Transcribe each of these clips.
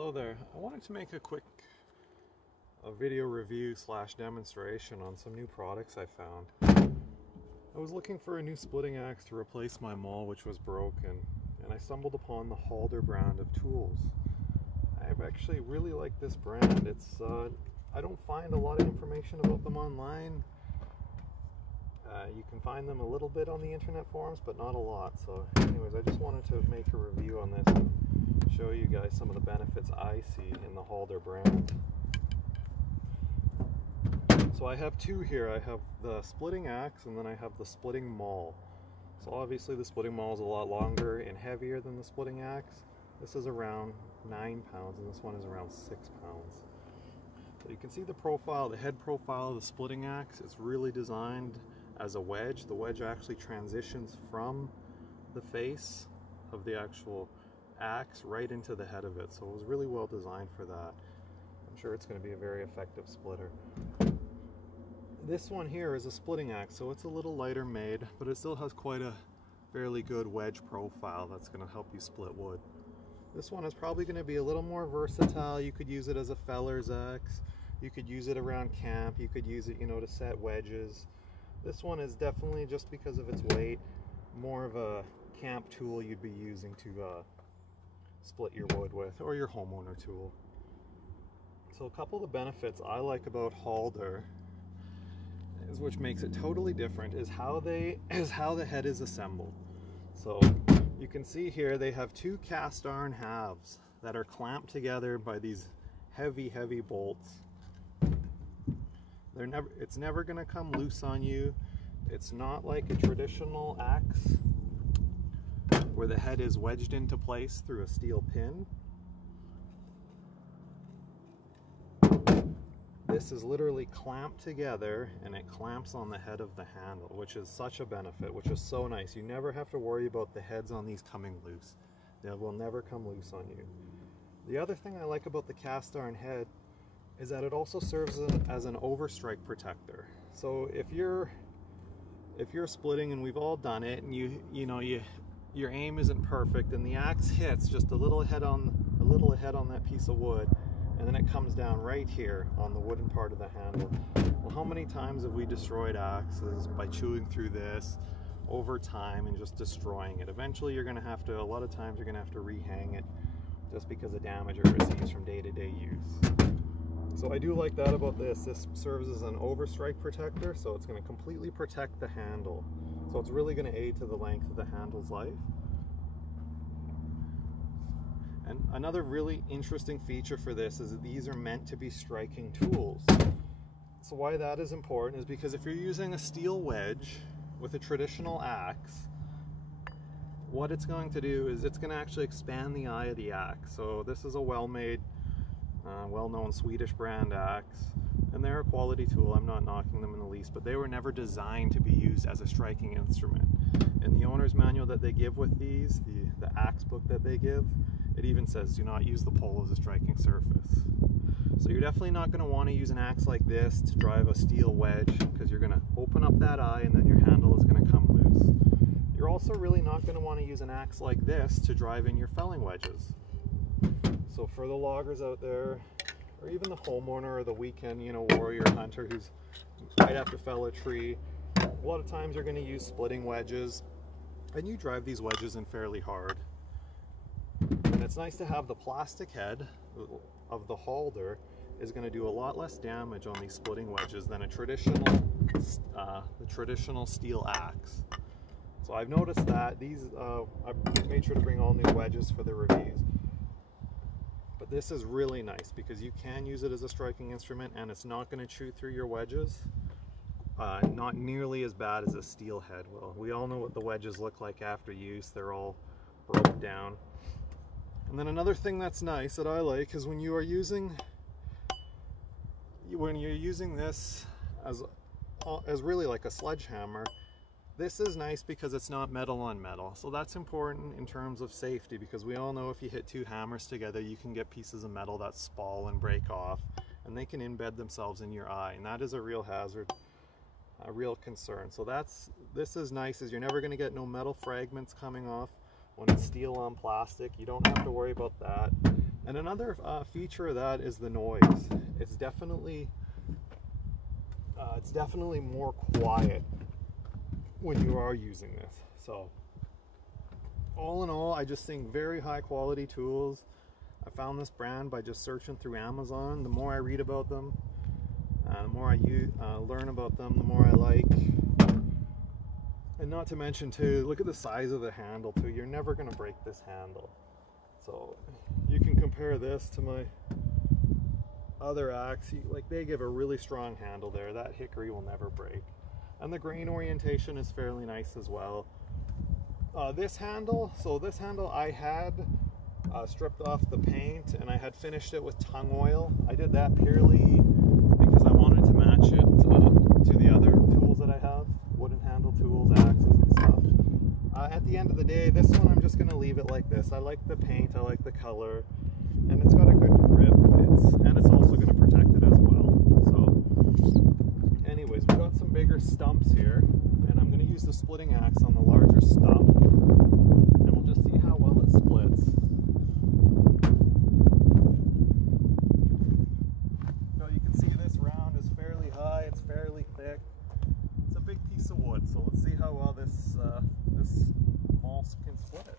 Hello there. I wanted to make a quick video review slash demonstration on some new products I found. I was looking for a new splitting axe to replace my maul, which was broken, and I stumbled upon the HalderHalder brand of tools. I've actually really liked this brand. I don't find a lot of information about them online. You can find them a little bit on the internet forums, but not a lot. So anyways, I just wanted to make a review on this and show you guys some of the benefits I see in the HalderHalder brand. So I have two here. I have the splitting axe and then I have the splitting maul. So obviously the splitting maul is a lot longer and heavier than the splitting axe. This is around 9 pounds and this one is around 6 pounds. So you can see the profile, the head profile of the splitting axe is really designed as a wedge. The wedge actually transitions from the face of the actual axe right into the head of it. So it was really well designed for that. I'm sure it's going to be a very effective splitter. This one here is a splitting axe, so it's a little lighter made, but it still has quite a fairly good wedge profile that's going to help you split wood. This one is probably going to be a little more versatile. You could use it as a feller's axe. You could use it around camp. You could use it, to set wedges. This one is definitely, just because of its weight, more of a camp tool you'd be using to split your wood with, or your homeowner tool. So a couple of the benefits I like about HalderHalder is, which makes it totally different, is how the head is assembled. So you can see here they have two cast iron halves that are clamped together by these heavy bolts. It's never going to come loose on you. It's not like a traditional axe where the head is wedged into place through a steel pin. This is literally clamped together and it clamps on the head of the handle, which is such a benefit, which is so nice. You never have to worry about the heads on these coming loose. They will never come loose on you. The other thing I like about the cast iron head is that it also serves as an overstrike protector. So if you're splitting, and we've all done it, and your aim isn't perfect and the axe hits just a little ahead on that piece of wood, and then it comes down right here on the wooden part of the handle. Well, how many times have we destroyed axes by chewing through this over time and just destroying it? Eventually a lot of times you're gonna have to rehang it just because of damage it receives from day-to-day use. So I do like that about this. This serves as an overstrike protector, so it's going to completely protect the handle. So it's really going to aid to the length of the handle's life. And another really interesting feature for this is that these are meant to be striking tools. So why that is important is because if you're using a steel wedge with a traditional axe, what it's going to do is it's going to actually expand the eye of the axe. So this is a well-made, well-known Swedish brand axe, and they're a quality tool. I'm not knocking them in the least, but they were never designed to be used as a striking instrument. In the owner's manual that they give with these, the axe book that they give, it even says do not use the pole as a striking surface. So you're definitely not going to want to use an axe like this to drive a steel wedge, because you're going to open up that eye and then your handle is going to come loose. You're also really not going to want to use an axe like this to drive in your felling wedges. So for the loggers out there, or even the homeowner or the weekend, warrior hunter who's might have to fell a tree, a lot of times you're going to use splitting wedges, and you drive these wedges in fairly hard. And it's nice to have the plastic head of the HalderHalder is going to do a lot less damage on these splitting wedges than a traditional steel axe. So I've noticed that I've made sure to bring all new wedges for the reviews. But this is really nice because you can use it as a striking instrument and it's not going to chew through your wedges. Not nearly as bad as a steel head will. We all know what the wedges look like after use. They're all broke down. And then another thing that's nice that I like is when you're using this as really like a sledgehammer, this is nice because it's not metal on metal. So that's important in terms of safety, because we all know if you hit two hammers together, you can get pieces of metal that spall and break off, and they can embed themselves in your eye, and that is a real hazard, a real concern. So this is nice, is you're never going to get no metal fragments coming off when it's steel on plastic. You don't have to worry about that. And another feature of that is the noise. It's definitely more quiet when you are using this. So all in all, I just think very high quality tools. I found this brand by just searching through Amazon. The more I read about them, the more I learn about them, the more I like. And not to mention too, look at the size of the handle too. You're never gonna break this handle. So you can compare this to my other axe. Like, they give a really strong handle there. That hickory will never break. And the grain orientation is fairly nice as well. This handle I had stripped off the paint and I had finished it with tung oil. I did that purely because I wanted to match it to the other tools that I have, wooden handle tools, axes and stuff. At the end of the day, this one I'm just going to leave it like this. I like the paint, I like the color, and it's got a good grip, and it's also going to protect it as well. So anyways, we've got some bigger stumps here, and I'm going to use the splitting axe on the larger stump, and we'll just see how well it splits. So you can see this round is fairly high, it's fairly thick. It's a big piece of wood, so let's see how well this maul can split it.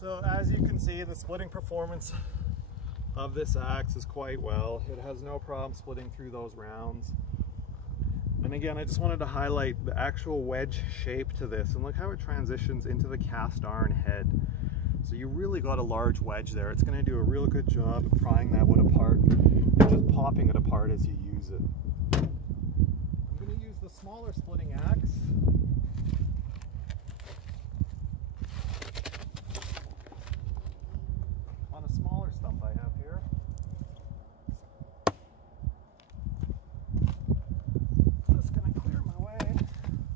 So as you can see, the splitting performance of this axe is quite well. It has no problem splitting through those rounds. And again, I just wanted to highlight the actual wedge shape to this, and look how it transitions into the cast iron head. So you really got a large wedge there. It's going to do a real good job of prying that wood apart and just popping it apart as you use it. I'm going to use the smaller splitting axe. Smaller stump I have here. Just gonna clear my way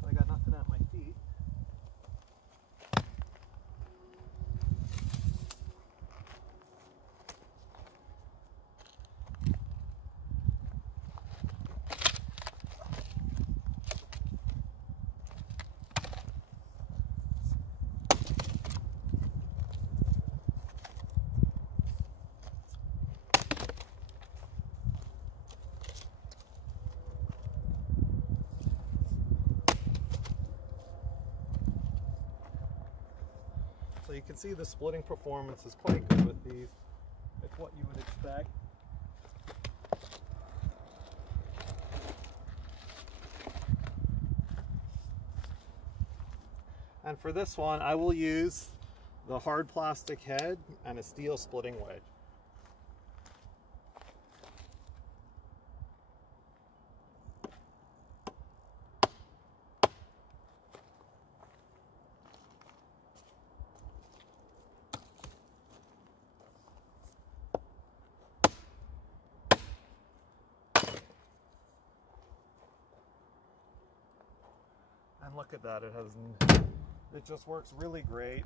so I got nothing at my feet. So you can see the splitting performance is quite good with these. It's what you would expect. And for this one, I will use the hard plastic head and a steel splitting wedge. And look at that, it just works really great.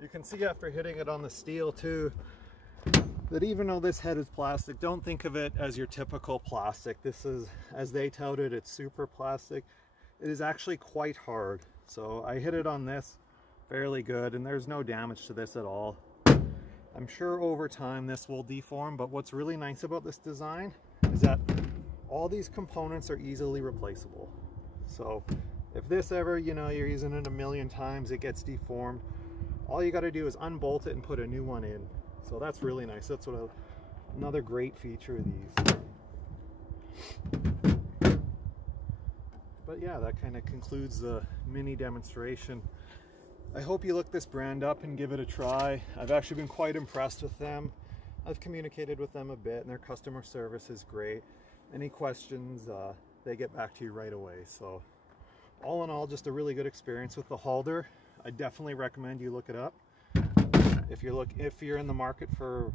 You can see after hitting it on the steel too, that even though this head is plastic, don't think of it as your typical plastic. This is, as they touted, it's super plastic. It is actually quite hard. So I hit it on this fairly good, and there's no damage to this at all. I'm sure over time this will deform, but what's really nice about this design is that all these components are easily replaceable. So if this ever, you're using it a million times, it gets deformed, all you got to do is unbolt it and put a new one in. So that's really nice. That's what another great feature of these. But yeah, that kind of concludes the mini demonstration. I hope you look this brand up and give it a try. I've actually been quite impressed with them. I've communicated with them a bit, and their customer service is great. Any questions, they get back to you right away. So all in all, just a really good experience with the Halder. I definitely recommend you look it up. If you're in the market for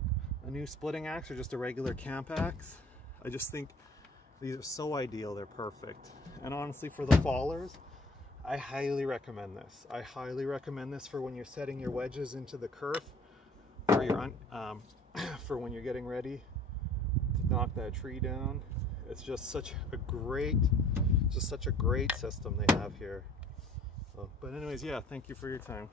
a new splitting axe or just a regular camp axe, I just think These are so ideal, they're perfect. And honestly, for the fallers, I highly recommend this. I highly recommend this for when you're setting your wedges into the kerf, for your for when you're getting ready to knock that tree down. It's just such a great system they have here. So, but anyways, yeah, thank you for your time.